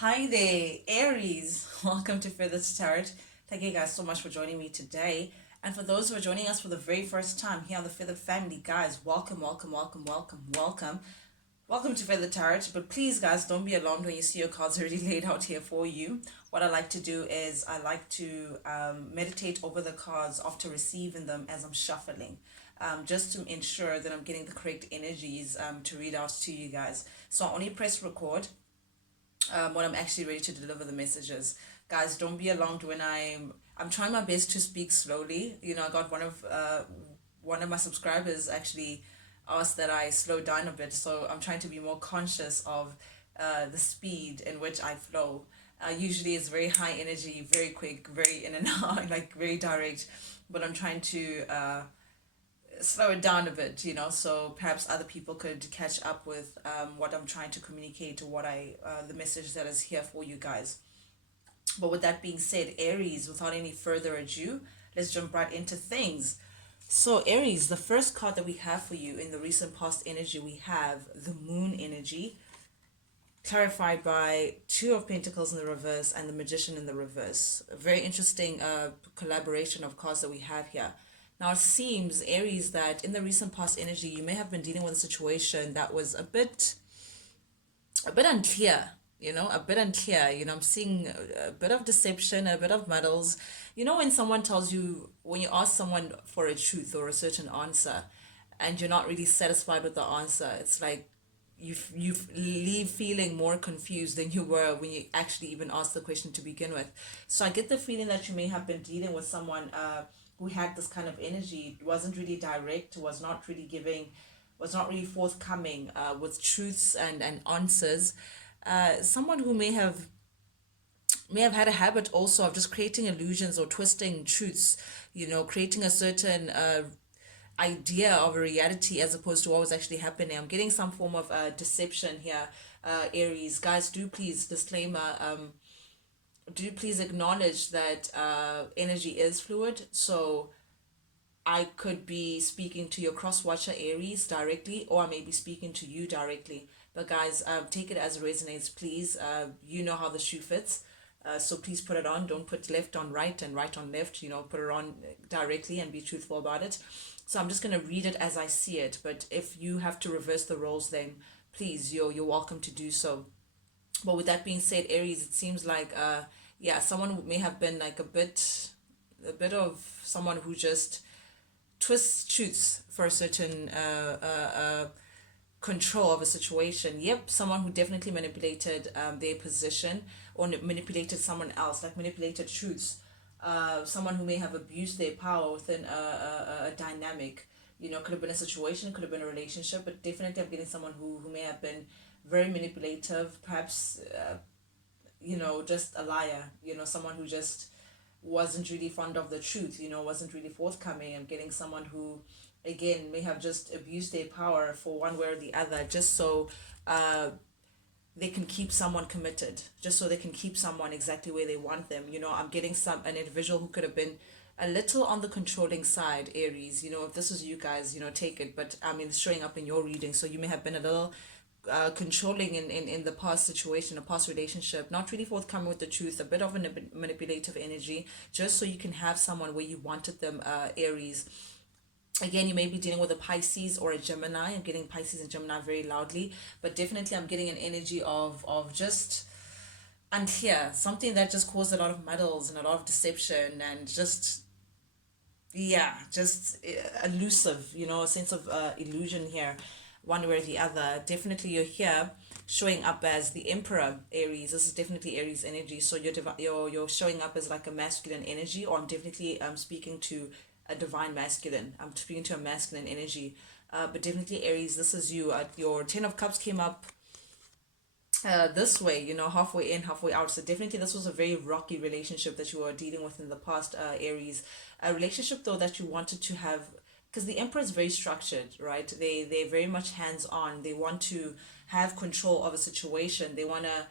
Hi there, Aries. Welcome to Further to Tarot. Thank you guys so much for joining me today. And for those who are joining us for the very first time here on the Feather family, guys, welcome, welcome, welcome, welcome, welcome. Welcome to Feather Tarot. But please, guys, don't be alarmed when you see your cards already laid out here for you. What I like to do is I like to meditate over the cards after receiving them as I'm shuffling. Just to ensure that I'm getting the correct energies to read out to you guys. So I only press record when I'm actually ready to deliver the messages. Guys, don't be alarmed when I'm trying my best to speak slowly. You know, I got one of my subscribers actually asked that I slow down a bit, so I'm trying to be more conscious of the speed in which I flow. Usually it's very high energy, very quick, very in and out, like very direct, but I'm trying to slow it down a bit, so perhaps other people could catch up with what I'm trying to communicate, or the message that is here for you guys. But with that being said, Aries, without any further ado, let's jump right into things. So Aries, the first card that we have for you in the recent past energy, we have the Moon energy, clarified by Two of Pentacles in the reverse and the Magician in the reverse. A very interesting collaboration of cards that we have here. Now, it seems, Aries, that in the recent past energy, you may have been dealing with a situation that was a bit unclear, a bit unclear. I'm seeing a bit of deception, a bit of muddles. When when you ask someone for a truth or a certain answer, and you're not really satisfied with the answer, it's like you leave feeling more confused than you were when you actually even asked the question to begin with. So I get the feeling that you may have been dealing with someone who had this kind of energy, wasn't really direct, was not really forthcoming with truths and answers. Someone who may have had a habit also of just creating illusions or twisting truths, creating a certain idea of a reality as opposed to what was actually happening. I'm getting some form of deception here, Aries. Guys, do please, disclaimer, do please acknowledge that energy is fluid. So I could be speaking to your cross watcher Aries directly, or I may be speaking to you directly. But guys, take it as it resonates, please. You know how the shoe fits. So please put it on. Don't put left on right and right on left. Put it on directly and be truthful about it. So I'm just going to read it as I see it. But if you have to reverse the roles, then please, you're welcome to do so. But with that being said, Aries, it seems like someone who may have been like a bit of someone who just twists truths for a certain control of a situation. Yep, someone who definitely manipulated their position, or manipulated someone else, like manipulated truths. Someone who may have abused their power within a dynamic. Could have been a situation, could have been a relationship, but definitely I'm getting someone who may have been very manipulative, perhaps, just a liar, someone who just wasn't really fond of the truth, wasn't really forthcoming. I'm getting someone who, again, may have just abused their power for one way or the other, just so they can keep someone committed, just so they can keep someone exactly where they want them. I'm getting an individual who could have been a little on the controlling side, Aries. If this was you guys, take it. But I mean, it's showing up in your reading. So you may have been a little controlling in the past situation, a past relationship, not really forthcoming with the truth, a bit of a manipulative energy, just so you can have someone where you wanted them, Aries. Again, you may be dealing with a Pisces or a Gemini. I'm getting Pisces and Gemini very loudly, but definitely I'm getting an energy of just unclear, something that just caused a lot of muddles and a lot of deception, and just elusive, a sense of illusion here, one way or the other. Definitely you're here showing up as the Emperor, Aries. This is definitely Aries energy. So you're showing up as like a masculine energy, or I'm definitely speaking to a divine masculine. I'm speaking to a masculine energy. But definitely Aries, this is you. Your Ten of Cups came up this way, halfway in, halfway out. So definitely this was a very rocky relationship that you were dealing with in the past, Aries. A relationship, though, that you wanted to have, because the Emperor is very structured, right? They're very much hands-on. They want to have control of a situation. They want to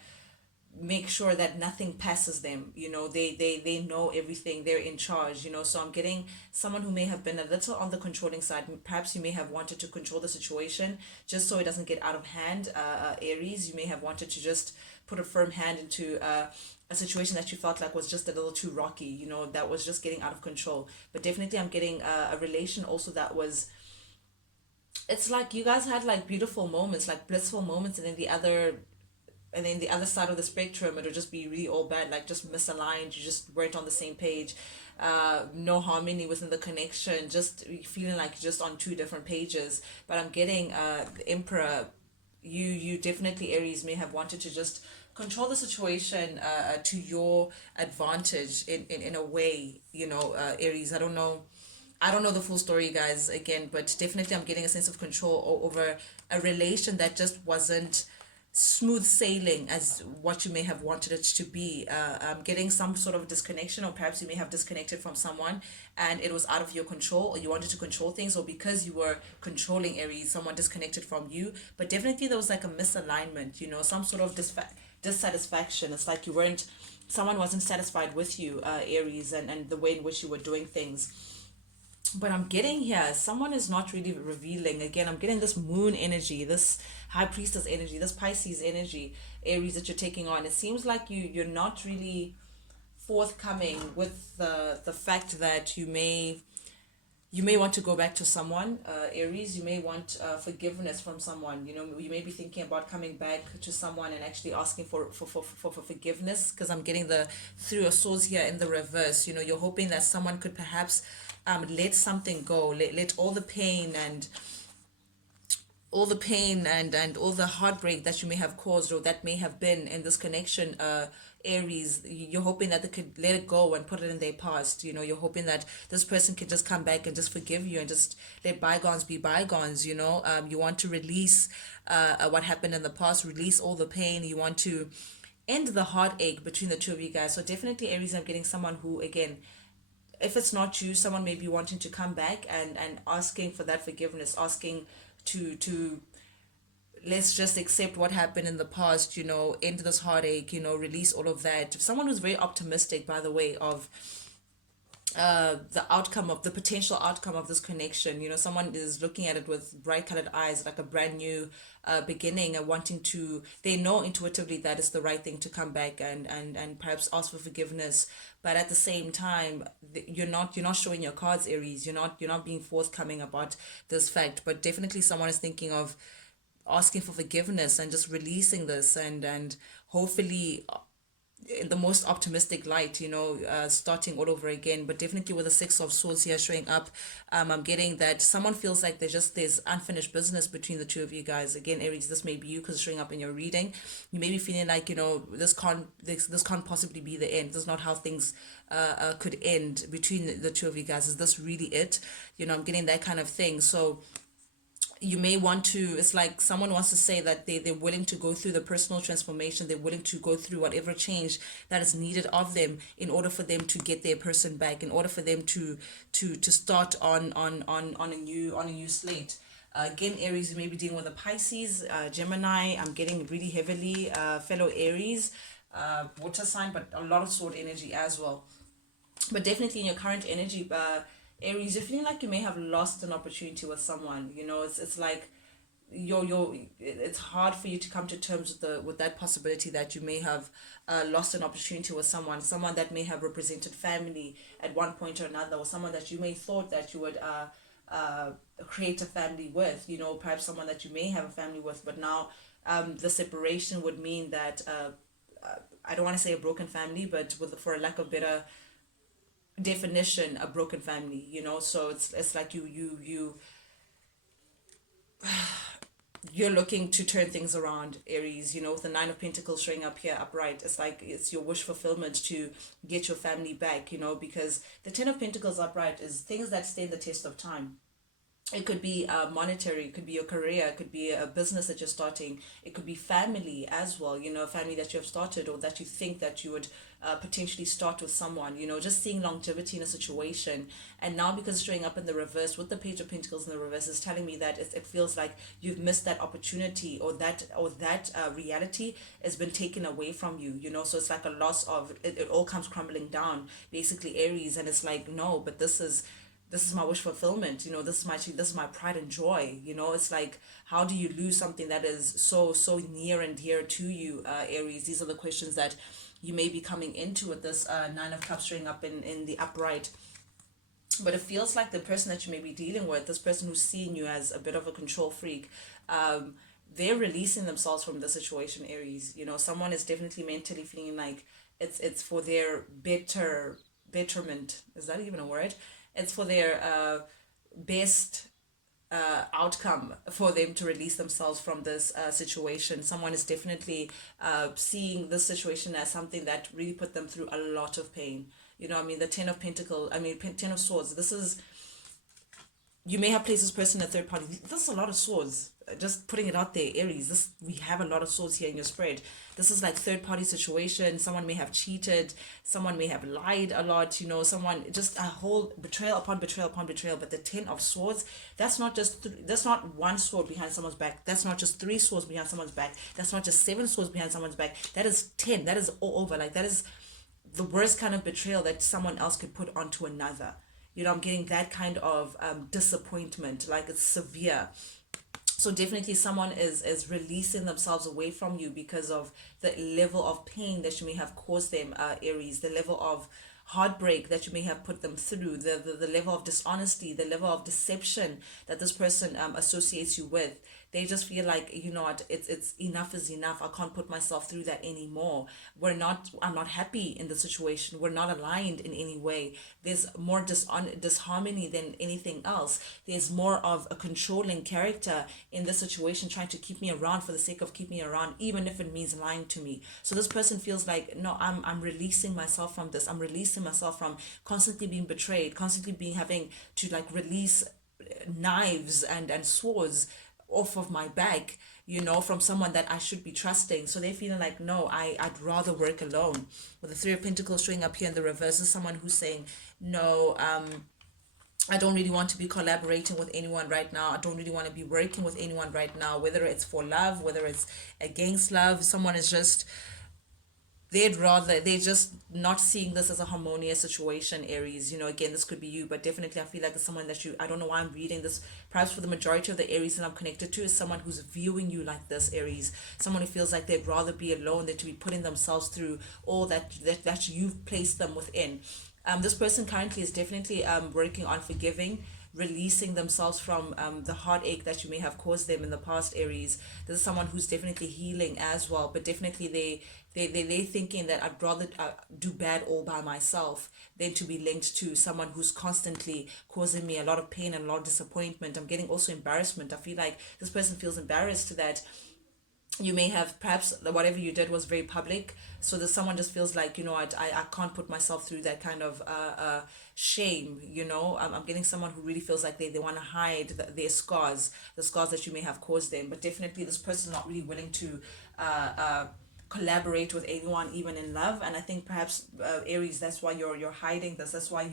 make sure that nothing passes them. You know, they know everything, they're in charge, you know. So I'm getting someone who may have been a little on the controlling side. Perhaps you may have wanted to control the situation just so it doesn't get out of hand. Aries, you may have wanted to just put a firm hand into a situation that you felt like was just a little too rocky, you know, that was just getting out of control. But definitely I'm getting a relation also that was, it's like you guys had like beautiful moments, like blissful moments, and then the other side of the spectrum, it'll just be really all bad, like just misaligned. You just weren't on the same page. No harmony within the connection. Just feeling like you're just on two different pages. But I'm getting the Emperor. You definitely, Aries, may have wanted to just control the situation to your advantage in a way. You know, Aries. I don't know the full story, guys, again, but definitely I'm getting a sense of control over a relation that just wasn't smooth sailing as what you may have wanted it to be. I'm getting some sort of disconnection, or perhaps you may have disconnected from someone and it was out of your control, or you wanted to control things, or because you were controlling, Aries, someone disconnected from you. But definitely there was like a misalignment, you know, some sort of dissatisfaction. It's like you weren't, someone wasn't satisfied with you, Aries, and the way in which you were doing things. But I'm getting here, someone is not really revealing. Again, I'm getting this moon energy, this high priestess energy, this Pisces energy, Aries, that you're taking on. It seems like you're not really forthcoming with the fact that you may want to go back to someone, Aries. You may want forgiveness from someone. You know, you may be thinking about coming back to someone and actually asking for forgiveness, because I'm getting the Three of Swords here in the reverse. You know, you're hoping that someone could perhaps let something go, let all all the heartbreak that you may have caused, or that may have been in this connection, Aries. You're hoping that they could let it go and put it in their past. You know, you're hoping that this person can just come back and just forgive you and just let bygones be bygones. You know, you want to release what happened in the past, release all the pain. You want to end the heartache between the two of you guys. So definitely, Aries, I'm getting someone who, again, if it's not you, someone may be wanting to come back and asking for that forgiveness, asking to let's just accept what happened in the past, you know, end this heartache, you know, release all of that. Someone who's very optimistic, by the way, of the outcome, of the potential outcome of this connection. You know, someone is looking at it with bright colored eyes, like a brand new beginning, and wanting to, they know intuitively that it's the right thing to come back and perhaps ask for forgiveness. But at the same time, you're not showing your cards, Aries. You're not being forthcoming about this fact. But definitely someone is thinking of asking for forgiveness and just releasing this, and hopefully in the most optimistic light, you know, starting all over again. But definitely with the Six of Swords here showing up, I'm getting that someone feels like there's unfinished business between the two of you guys. Again, Aries, this may be you, because showing up in your reading, you may be feeling like, you know, this can't possibly be the end. This is not how things could end between the two of you guys. Is this really it? You know, I'm getting that kind of thing. So you may want to, it's like someone wants to say that they're willing to go through the personal transformation, they're willing to go through whatever change that is needed of them in order for them to get their person back, in order for them to start on a new slate. Again, Aries, you may be dealing with a Pisces, Gemini. I'm getting really heavily fellow Aries, water sign, but a lot of sword energy as well. But definitely in your current energy, Aries, you're feeling like you may have lost an opportunity with someone. You know, it's like it's hard for you to come to terms with that possibility that you may have lost an opportunity with someone that may have represented family at one point or another, or someone that you may thought that you would create a family with. You know, perhaps someone that you may have a family with, but now the separation would mean that I don't want to say a broken family, but for a lack of better definition, a broken family. You know, so it's like you're looking to turn things around, Aries. You know, with the Nine of Pentacles showing up here upright, it's like it's your wish fulfillment to get your family back. You know, because the Ten of Pentacles upright is things that stand the test of time. It could be monetary, it could be your career, it could be a business that you're starting, it could be family as well, a family that you have started or that you think that you would potentially start with someone, just seeing longevity in a situation. And now because it's showing up in the reverse with the Page of Pentacles in the reverse is telling me that it feels like you've missed that opportunity, or that reality has been taken away from you, so it's like a loss of it all comes crumbling down, basically, Aries. And it's like, no, but this is my wish fulfillment, this is my pride and joy. It's like, how do you lose something that is so near and dear to you, Aries? These are the questions that you may be coming into with this Nine of Cups showing up in the upright. But it feels like the person that you may be dealing with, this person who's seeing you as a bit of a control freak, they're releasing themselves from the situation, Aries. Someone is definitely mentally feeling like it's for their betterment. Is that even a word? It's for their best outcome for them to release themselves from this situation. Someone is definitely seeing this situation as something that really put them through a lot of pain. The Ten of Swords. This is, you may have placed this person in a third party. This is a lot of swords. Just putting it out there, Aries. We have a lot of swords here in your spread. This is like third party situation. Someone may have cheated. Someone may have lied a lot. Someone, just a whole betrayal upon betrayal upon betrayal. But the Ten of Swords, that's not just that's not one sword behind someone's back. That's not just three swords behind someone's back. That's not just seven swords behind someone's back. That is 10. That is all over. Like, that is the worst kind of betrayal that someone else could put onto another. I'm getting that kind of disappointment, like it's severe. So definitely someone is releasing themselves away from you because of the level of pain that you may have caused them, Aries, the level of heartbreak that you may have put them through, the level of dishonesty, the level of deception that this person associates you with. They just feel like, what, it's enough is enough. I can't put myself through that anymore. I'm not happy in the situation. We're not aligned in any way. There's more disharmony than anything else. There's more of a controlling character in this situation, trying to keep me around for the sake of keeping me around, even if it means lying to me. So this person feels like, no, I'm releasing myself from this. I'm releasing myself from constantly being betrayed, constantly having to like release knives and swords off of my back, from someone that I should be trusting. So they're feeling like, no, I'd rather work alone. With the Three of Pentacles showing up here in the reverse is someone who's saying, no, I don't really want to be collaborating with anyone right now. I don't really want to be working with anyone right now, whether it's for love, whether it's against love. Someone is just, they're just not seeing this as a harmonious situation, Aries. Again, this could be you, but definitely I feel like it's someone that I don't know why I'm reading this, perhaps for the majority of the Aries that I'm connected to, is someone who's viewing you like this, Aries. Someone who feels like they'd rather be alone than to be putting themselves through all that you've placed them within. This person currently is definitely working on forgiving, releasing themselves from the heartache that you may have caused them in the past, Aries. This is someone who's definitely healing as well, but definitely they're thinking that I'd rather do bad all by myself than to be linked to someone who's constantly causing me a lot of pain and a lot of disappointment. I'm getting also embarrassment. I feel like this person feels embarrassed that you may have, perhaps whatever you did was very public, so that someone just feels like, I can't put myself through that kind of shame. I'm getting someone who really feels like they want to hide their scars, the scars that you may have caused them. But definitely this person is not really willing to collaborate with anyone, even in love. And I think perhaps Aries, that's why you're hiding this. That's why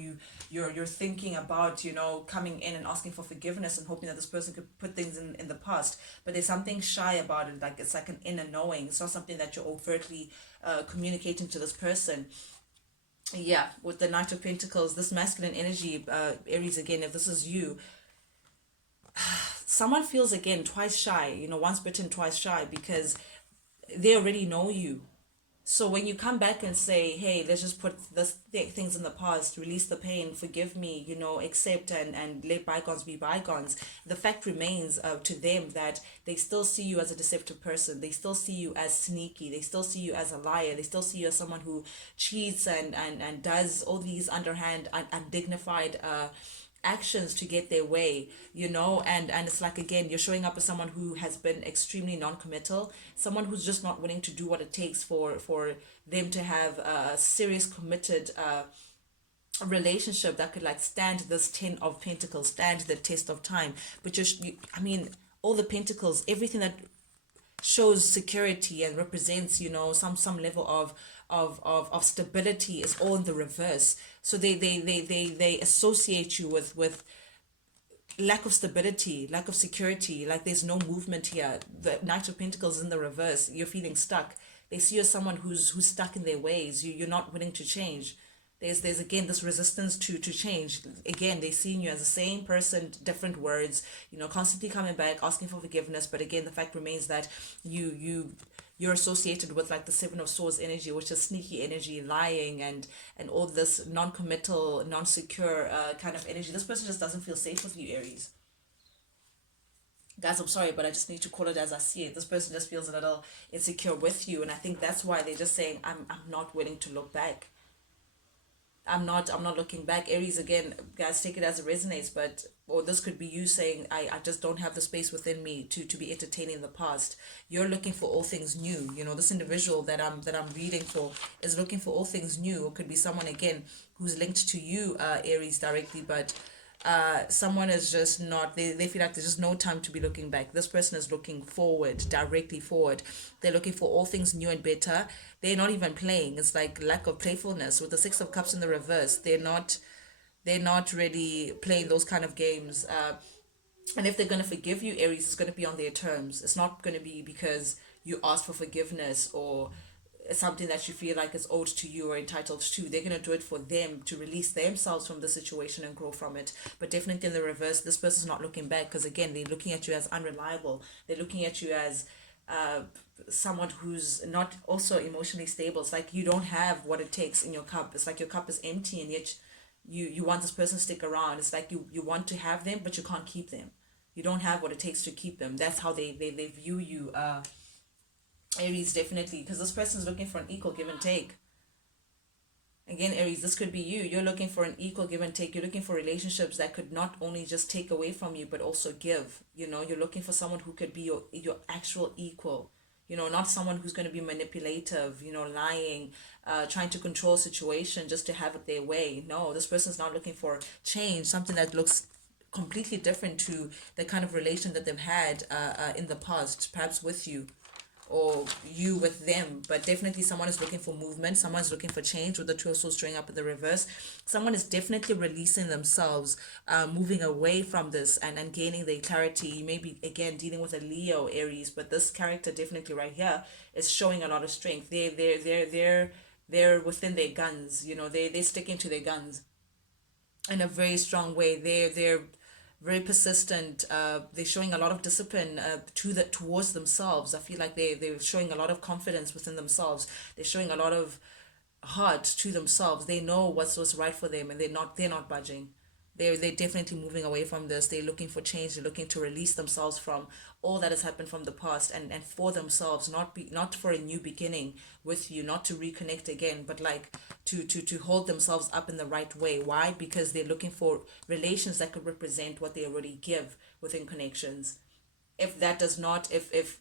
you're thinking about coming in and asking for forgiveness and hoping that this person could put things in the past. But there's something shy about it. Like, it's like an inner knowing. It's not something that you're overtly communicating to this person. Yeah, with the Knight of Pentacles, this masculine energy, Aries, again, if this is you, someone feels, again, twice shy, once bitten, twice shy, because they already know you. So when you come back and say, hey, let's just put things in the past, release the pain, forgive me, accept and let bygones be bygones, the fact remains to them that they still see you as a deceptive person. They still see you as sneaky. They still see you as a liar. They still see you as someone who cheats and does all these underhand, undignified actions to get their way, and it's like, again, you're showing up as someone who has been extremely non-committal, someone who's just not willing to do what it takes for them to have a serious committed a relationship that could like stand this 10 of pentacles, stand the test of time. But just I mean, all the pentacles, everything that shows security and represents, you know, some level of stability is all in the reverse. So they associate you with lack of stability, lack of security, like there's no movement here. The Knight of Pentacles in the reverse, you're feeling stuck. They see you as someone who's stuck in their ways. You're not willing to change. There's again this resistance to change. Again, they seeing you as the same person, different words, you know, constantly coming back, asking for forgiveness. But again, the fact remains that you're associated with like the Seven of Swords energy, which is sneaky energy, lying, and all this non-committal, non-secure kind of energy. This person just doesn't feel safe with you, Aries. Guys, I'm sorry, but I just need to call it as I see it. This person just feels a little insecure with you, and I think that's why they're just saying, I'm not willing to look back. I'm not looking back. Aries, again, guys, take it as it resonates, but or this could be you saying, I just don't have the space within me to be entertaining the past. You're looking for all things new. You know, this individual that I'm reading for is looking for all things new. It could be someone again who's linked to you, Aries, directly, but someone is just not, they feel like there's just no time to be looking back. This person is looking forward, directly forward. They're looking for all things new and better. They're not even playing. It's like lack of playfulness with the Six of Cups in the reverse. They're not really playing those kind of games. And if they're going to forgive you, Aries, it's going to be on their terms. It's not going to be because you ask for forgiveness or something that you feel like is owed to you or entitled to. They're going to do it for them to release themselves from the situation and grow from it. But definitely in the reverse, this person's not looking back because, again, they're looking at you as unreliable. They're looking at you as someone who's not also emotionally stable. It's like you don't have what it takes in your cup. It's like your cup is empty, and yet you want this person to stick around. It's like you want to have them, but you can't keep them. You don't have what it takes to keep them. That's how they view you, Aries, definitely, because this person's looking for an equal give and take. Again, Aries, this could be you. You're looking for an equal give and take. You're looking for relationships that could not only just take away from you, but also give. You know, you're looking for someone who could be your actual equal. You know, not someone who's going to be manipulative, you know, lying, trying to control a situation just to have it their way. No, this person's not looking for change, something that looks completely different to the kind of relation that they've had in the past, perhaps with you or you with them. But definitely someone is looking for movement, someone's looking for change with the Two of Swords showing up in the reverse. Someone is definitely releasing themselves, moving away from this and gaining their clarity. Maybe again dealing with a Leo, Aries, but this character definitely right here is showing a lot of strength. They're within their guns, you know, they're sticking to their guns in a very strong way. They're very persistent. They're showing a lot of discipline towards themselves. I feel like they're showing a lot of confidence within themselves. They're showing a lot of heart to themselves. They know what's right for them, and they're not budging. They're definitely moving away from this. They're looking for change. They're looking to release themselves from all that has happened from the past, and for themselves, not for a new beginning with you, not to reconnect again, but like to hold themselves up in the right way. Why? Because they're looking for relations that could represent what they already give within connections. If that does not, if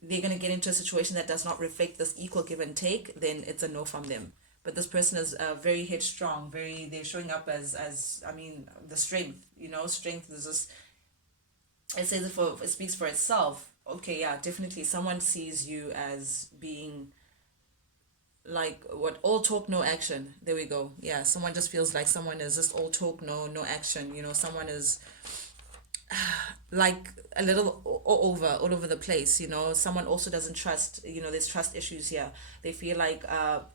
they're going to get into a situation that does not reflect this equal give and take, then it's a no from them. But this person is very headstrong, they're showing up as I mean, the strength, you know, strength is just, it says it speaks for itself. Okay, yeah, definitely someone sees you as being like what, all talk no action. There we go. Yeah, someone just feels like someone is just all talk no action. You know, someone is like a little all over the place. You know, someone also doesn't trust. You know, there's trust issues here. They feel like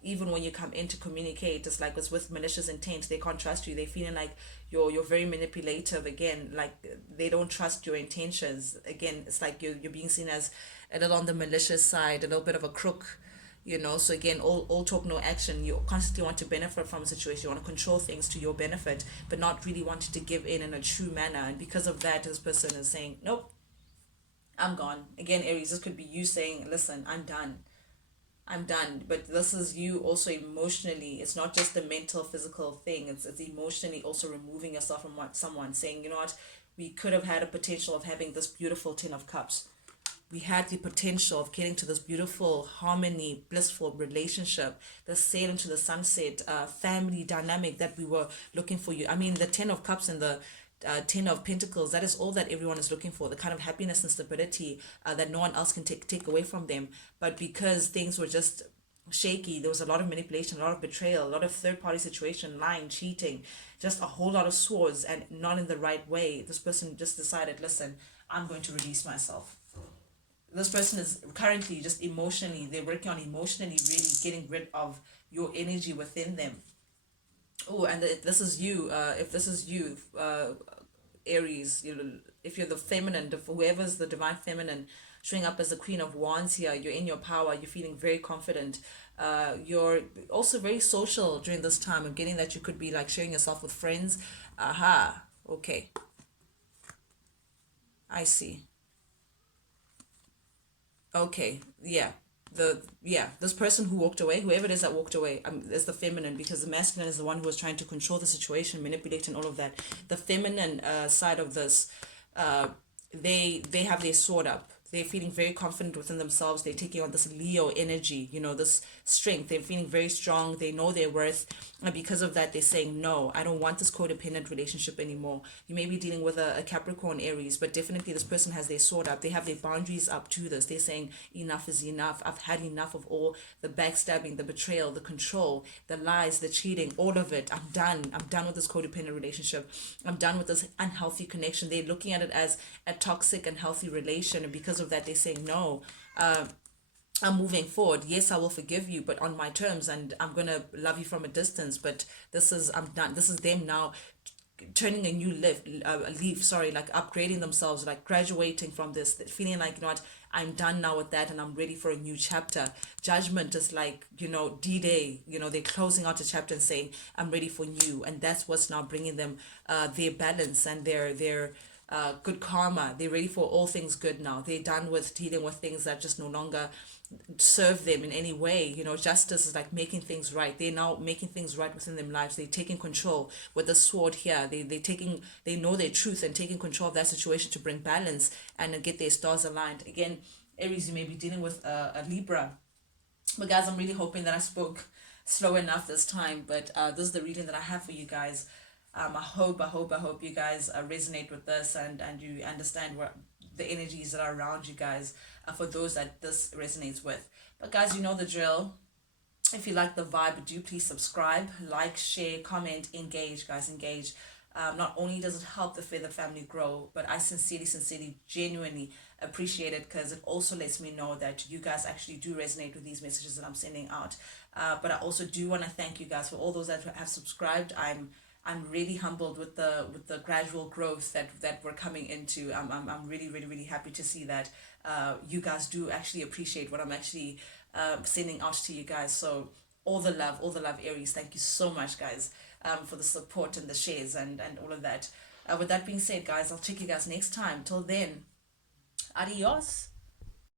even when you come in to communicate, it's like it's with malicious intent. They can't trust you. They feeling like you're very manipulative. Again, like they don't trust your intentions. Again, it's like you're being seen as a little on the malicious side, a little bit of a crook. You know, so again, all talk no action. You constantly want to benefit from a situation, you want to control things to your benefit, but not really wanting to give in a true manner. And because of that, this person is saying, nope, I'm gone. Again, Aries, this could be you saying, listen, I'm done. But this is you also emotionally. It's not just the mental physical thing, it's emotionally also removing yourself from someone, saying, you know what, we could have had a potential of having this beautiful 10 of cups. we had the potential of getting to this beautiful harmony, blissful relationship, the sail into the sunset, family dynamic that we were looking for. You, I mean, the 10 of Cups and the 10 of Pentacles, that is all that everyone is looking for, the kind of happiness and stability that no one else can take away from them. But because things were just shaky, there was a lot of manipulation, a lot of betrayal, a lot of third party situation, lying, cheating, just a whole lot of swords, and not in the right way. This person just decided, listen, I'm going to release myself. This person is currently just emotionally, they're working on emotionally really getting rid of your energy within them. Oh, and this is you. If this is you, Aries, you know, if you're the feminine, whoever's the divine feminine, showing up as the Queen of Wands here, you're in your power. You're feeling very confident. You're also very social during this time. I'm getting that you could be like sharing yourself with friends. Aha. Okay. I see. Okay. Yeah. This person who walked away, whoever it is that walked away, is the feminine, because the masculine is the one who was trying to control the situation, manipulate, and all of that. The feminine side of this, they have their sword up. They're feeling very confident within themselves. They're taking on this Leo energy, you know, this strength. They're feeling very strong. They know their worth. And because of that, they're saying, no, I don't want this codependent relationship anymore. You may be dealing with a Capricorn Aries, but definitely this person has their sword up. They have their boundaries up to this. They're saying, enough is enough. I've had enough of all the backstabbing, the betrayal, the control, the lies, the cheating, all of it. I'm done. I'm done with this codependent relationship. I'm done with this unhealthy connection. They're looking at it as a toxic and healthy relation. And because of that, they're saying, no, I'm moving forward. Yes, I will forgive you, but on my terms, and I'm gonna love you from a distance. But this is, I'm done. This is them now turning a new leaf, sorry, like upgrading themselves, like graduating from this, feeling like, you know what, I'm done now with that and I'm ready for a new chapter. Judgment is like, you know, D-Day, you know, they're closing out a chapter and saying, I'm ready for new. And that's what's now bringing them their balance and their good karma. They're ready for all things good now. They're done with dealing with things that just no longer serve them in any way. You know, justice is like making things right. They're now making things right within their lives. They're taking control with the sword here. They know their truth and taking control of that situation to bring balance and get their stars aligned. Again, Aries, you may be dealing with a Libra. But guys, I'm really hoping that I spoke slow enough this time. But this is the reading that I have for you guys. I hope you guys resonate with this, and you understand what the energies that are around you guys, for those that this resonates with. But guys, you know the drill. If you like the vibe, do please subscribe, like, share, comment, engage, guys, engage. Not only does it help the Feather family grow, but I sincerely, genuinely appreciate it, because it also lets me know that you guys actually do resonate with these messages that I'm sending out. But I also do want to thank you guys for all those that have subscribed. I'm really humbled with the gradual growth that we're coming into. I'm really happy to see that you guys do actually appreciate what I'm actually sending out to you guys. So all the love, Aries. Thank you so much, guys, for the support and the shares and all of that. With that being said, guys, I'll check you guys next time. Till then, adios.